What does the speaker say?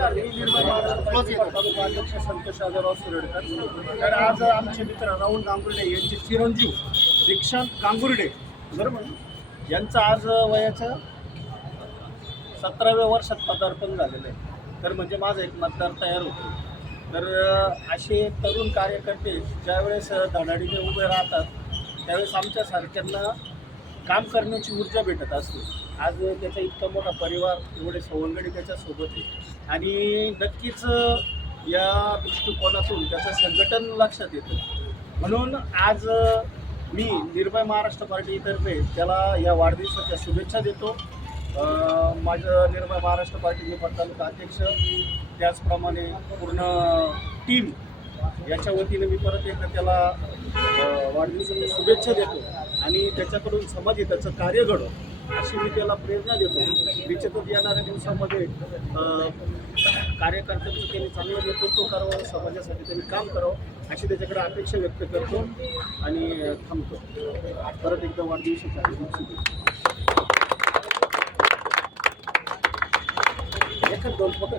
नमस्कार, मी निर्मळ तालुका अध्यक्ष संतोष आजराव सुरडकर. तर आज आमचे मित्र राहुल गांगुर्डे यांचे चिरंजीव दीक्षांत गांगुर्डे बरोबर यांचं आज वयाच्या 17व्या वर्षात पदार्पण झालेलं आहे. तर म्हणजे माझं एक मतदार तयार होतो. तर असे तरुण कार्यकर्ते ज्यावेळेस धडाडीने उभे राहतात त्यावेळेस आमच्यासारख्यांना काम करण्याची ऊर्जा भेटत असते. आज त्याचा इतका मोठा परिवार, एवढे सवंगडी त्याच्यासोबत आहे आणि नक्कीच या दृष्टिकोनातून त्याचं संघटन लक्षात येतं. म्हणून आज मी निर्भय महाराष्ट्र पार्टीतर्फे त्याला या वाढदिवसाच्या शुभेच्छा देतो. माझं निर्भय महाराष्ट्र पार्टी निफाड तालुका अध्यक्ष, त्याचप्रमाणे पूर्ण टीम याच्या वतीने मी परत एकदा त्याला वाढदिवसाच्या शुभेच्छा देतो आणि त्याच्याकडून समाजहिताचं कार्य घडो अशी मी त्याला प्रेरणा देतो. निश्चितच येणाऱ्या दिवसामध्ये कार्यकर्त्यांचं त्यांनी चांगलं नेतृत्व करावं, समाजासाठी त्यांनी काम करावं अशी त्याच्याकडे अपेक्षा व्यक्त करतो आणि थांबतो. परत एकदा वाढदिवसाच्या शुभेच्छा. एखाद दोन फोटो